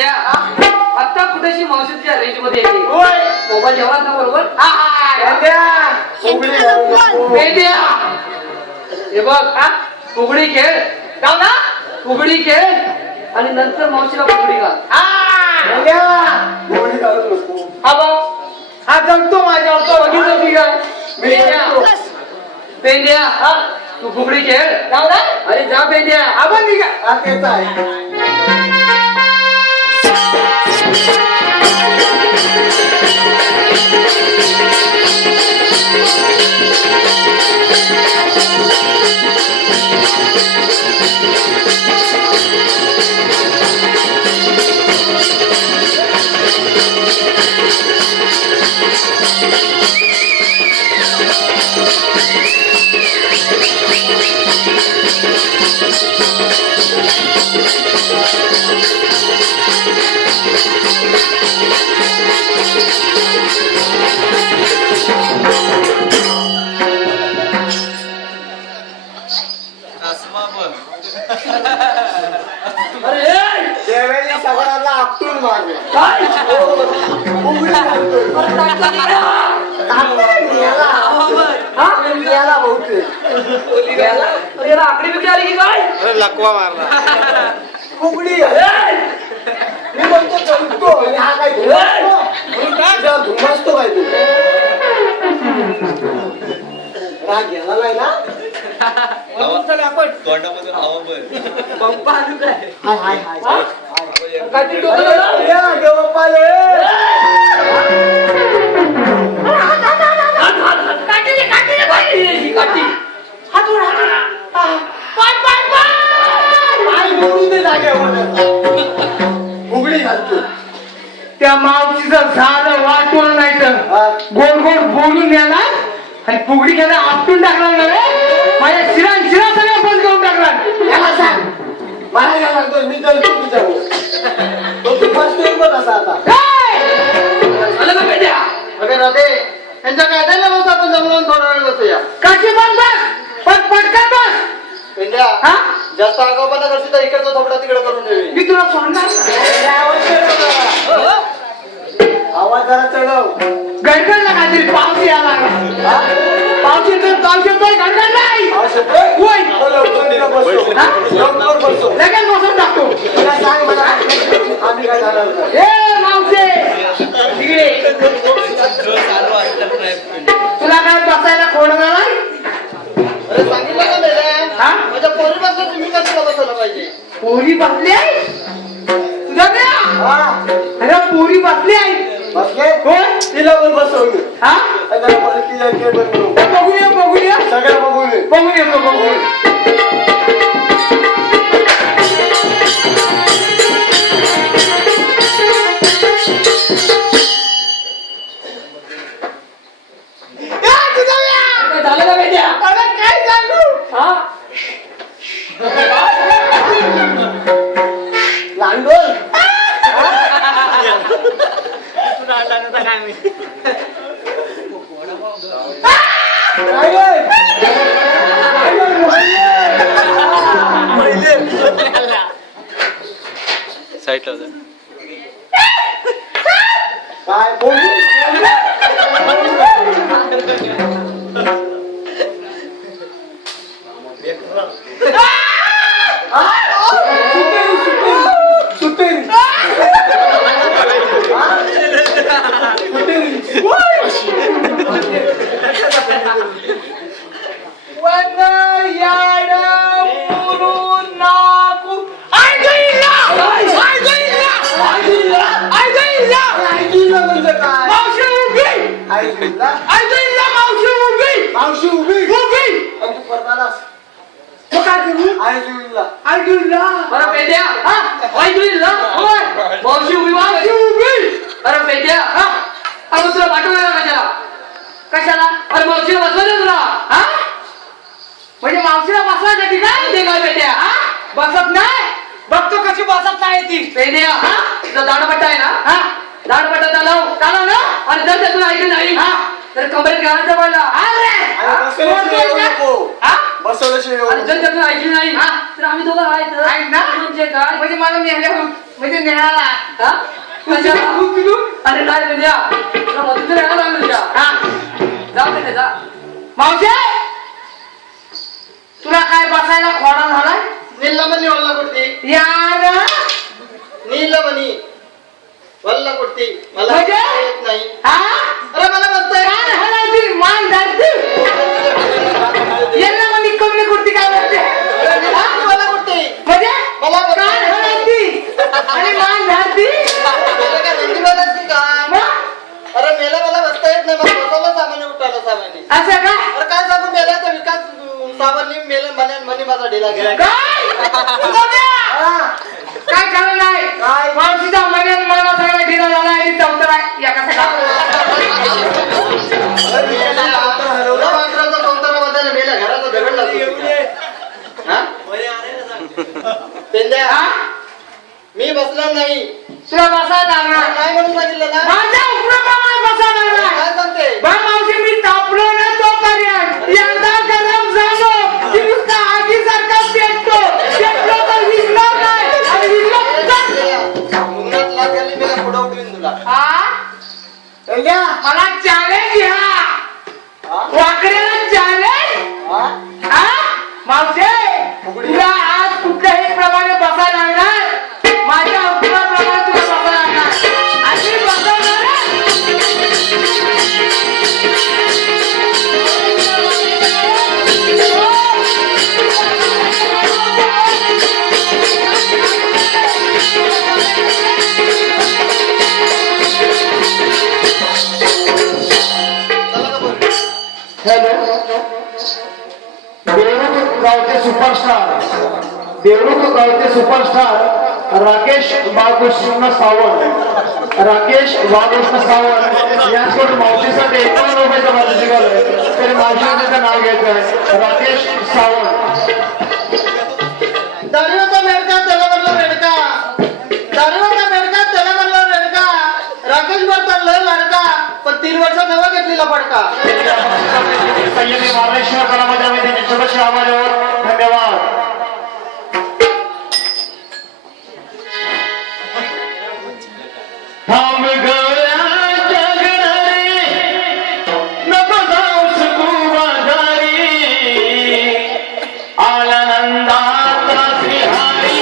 पेंड्या आता कुठेशी मावशीच्या रेंज मध्ये येते मोबाईल ठेवला ना बरोबर पेंड्या हे बघ फुगडी खेळ जाऊ ना फुगडी खेळ आणि नंतर मावशीला फुगडी घाल हा बघ हा जमतो माझ्यावर तो बघितलं मी काय पेंड्या तू फुगडी खेळ जाऊ ना अरे जा पेंड्या हा बघ मी काय तेच आहे आकडी बिकडी आली की काय लकवा मारला फुगडी मी म्हणतो चलतो हा काय धुमासतो काय तू राग गेला नाही ना आपण तोंडामधून हवा बर पंपा आणू काय हाय हाय हाय काठी डोकं लाव. या देवपाले काठी हातून पाय मोडून दे जागेवर फुगडी घालतो त्या मावशीचं झालं वाटवलं नाही तर गोड गोड बोलून येणार आणि फुगडी घ्यायला आपटून टाकणार ना रे माझ्या शिरा सगळं बंद करून टाकणार याला सांग मला काय सांगतोय मी चलतो तुझ्यावर तो धुमासतोय बघ असा आता आलं का पेंड्या अरे राधे त्यांच्या काय द्यायला बसतो आपण जमवून थोडा वेळ बसूया काशी बंद बस पटकन बस पेंड्या हा? जास्त आगाऊपणा करशील तर इकडचा थोपडा तिकडे करून ठेवी मी तुला सोडणार आवाज जरा चढव गडगडला काहीतरी पाऊस यायला लागला पाऊस येतोय गडगड नाही होय. लगेच बसून टाकतो तुला सांग मला आम्ही काय झालं ए मावशे तिकडे तुला काय बसायला खोड नाही अरे सांगितलं का मेल्या हा? माझ्या पोरीपासून तुम्ही कशाला बसायला पाहिजे पोरी बसली आहे तुझ्या म्या? हा अरे पोरी बसली आहे बसले होय तिला पण बसवलं हा त्याला परत ती जायची पण करू. बघूया सगळं बघून ये. बघून येतो झालं का पेंड्या काय सांगू हा लांडोल काय रे? साईडला जा. काय बोलू मावशी उभी आणि तू परतालास बरं पेंड्या वाईट होईल ना मावशी उभी अरे पेंड्या अरे तुला पाठवलं ना कशाला अरे मावशीला बसवलं तुला हा म्हणजे मावशीला बसवायसाठी काय ते काय पेंड्या बसत नाही बघतो कशी बसत नाही ती पेंड्या तुझा दांडपट्टा आहे ना हा दांडपट्टा चालव ना आणि जर त्यातून ऐकलं नाही तर कंबरेत घालायचं पडला बसवल्याशिवाय आणि जर त्यातून ऐकलं नाही तर आम्ही दोघं आहेत ऐक ना. म्हणजे काय म्हणजे मला मेल्यावर म्हणजे नेहाला हा कशाला? तू अरे नाही पेंड्या तुला मधून यायला लागलं तुझ्या हा जाऊ पेंड्या जा मावशे तुला काय बसायला खोडा झालाय ನೀಲ್ಲಮನಿ ಒಲ್ಲ ಕೊಡ್ತಿ यार ನೀಲ್ಲಮನಿ ಒಲ್ಲ ಕೊಡ್ತಿ मला म्हणजे? येत नाही हा अरे मला बसता कान हलावतील मान धरतील यांना म्हणजे कमी कुर्ती काय म्हणते हा? मला कुठे म्हणजे मला बरं. कान हलावती आणि मान धरती मला काय हिंदी बोलायची का मग अरे मेला मला बसता येत नाही मला बसायला सामान्य उठायला सामान्य असं का अरे काय सांगू मेला तर विकास सामान्य मेला मनी माझा ढिला गेला काय काय झालं नाही काय? मावशीचा मनात मला सगळा ढिला झाला आणि चौथरा एका सगळा मेला घराचा दगड लागतो हा? पेंद्या हा? मी बसणार नाही तुला बसायला लागणार काय म्हणून सांगितलं ना माझ्या उपक्रमाने बसायला लागणार काय सांगते बा मावशी मी तापलो ना तोपर्यंत एकदा गरम झालो की नुसता आगीसारखा पेटलो तर विजणार नाही आणि विजलो मुंगात लाग गेली मला पुढं उठवीन तुला हा मला चॅलेंज घ्या वाकड्याला चॅलेंज हा मावशे तुला आज कुठल्याही प्रमाणे बसायला लागणार माझ्या उपक्रमाप्रमाणे तुला बसायला लागणार आणि बसवणार चला का बोल हॅलो देवरुख गावचे सुपरस्टार राकेश बाळकृष्ण सावंत यांच्याकडून मावशीसाठी 51 रुपयाचं भाजी निघालंय तरी मावशीने त्याचं नाव घ्यायचं आहे राकेश सावंत दारीवाचा मेडका त्याला म्हणलं रेडका दारीवाचा मेडका त्याला म्हणलं रेडका राकेश भरता लय लाडका पण 3 वर्ष नवा घेतलेला पडका संयमी महाराष्ट्र कलामध्ये त्यांचे छोटेसे आभार धन्यवाद थांब गळ्या जगणारे नको जाऊस तू बाजारी आला नंदाचा श्रीहारी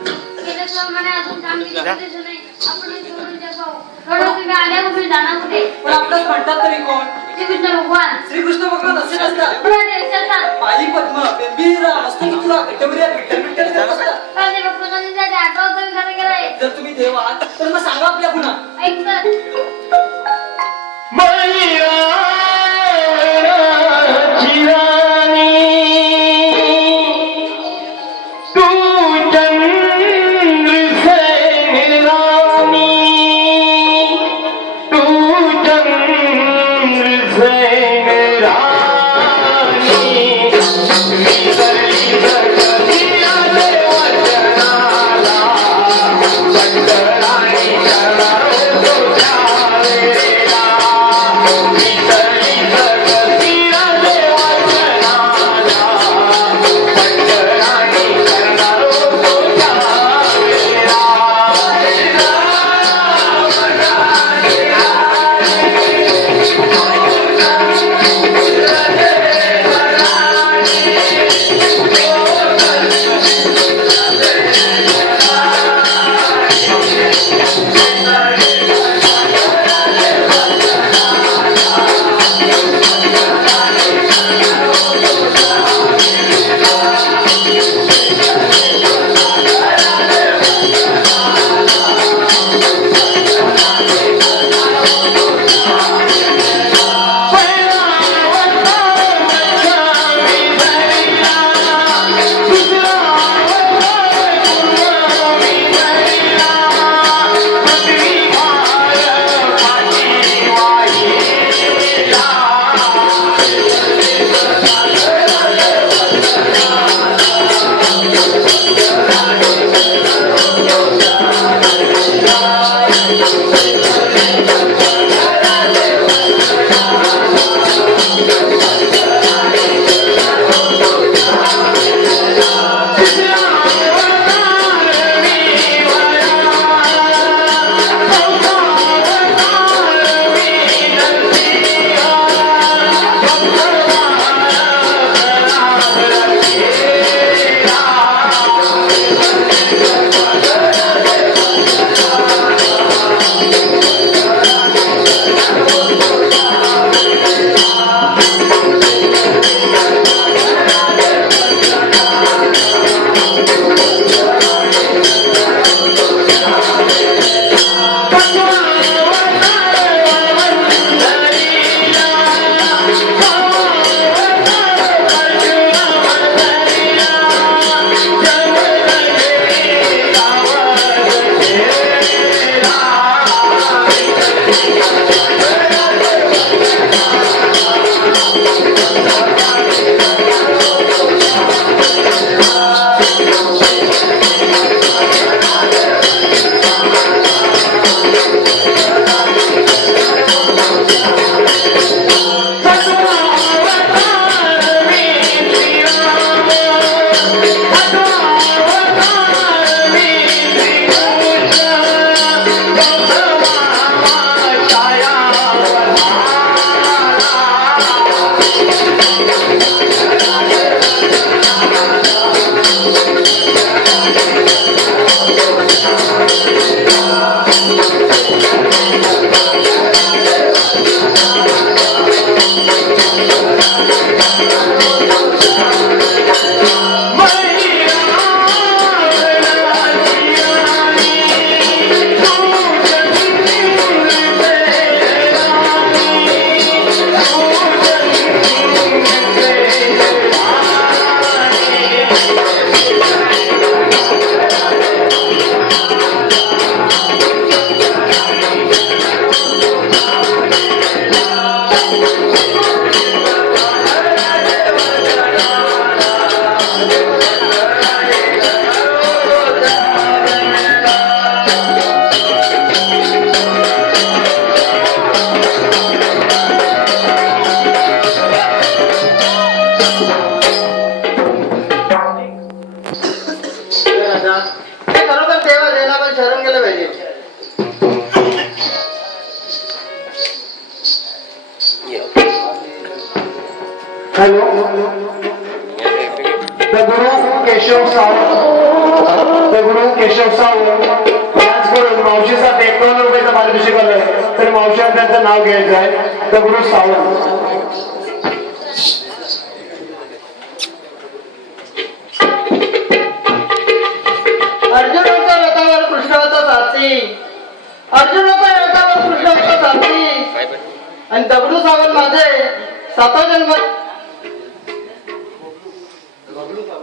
गेल्याप्रमाणे अजून काम केलं दिसत नाही. आपण हे सोडून द्या भाऊ. थोडं तुम्ही आल्या कुठे जाणार कुठे पण आपलंच म्हणतात तरी कोण श्रीकृष्ण भगवान श्रीकृष्ण भगवान असे नसतात पुन्हा ते विचारतात माई पद्म बेंबीरा असतं की तुला गटबरिया विठ्ठल करत असतात का ते भक्तांनी त्याचे आठवण तरी झाले गेलाय जर तुम्ही देव आहात तर मग सांगा आपल्या गुन्हा ऐक तर तू चंद्र हॅलो दगडू केशव सावंत दगडू केशव सावंत याच करून मावशीसाठी 51 रुपयाचा पारितोषिक आलंय तर मावशीला त्यांचं नाव घ्यायचं आहे दगडू सावंत. अर्जुनाच्या रथावर कृष्ण होता सारथी अर्जुनाच्या रथावर कृष्ण होता सारथी आणि दगडू सावंत माझे 7 जन्म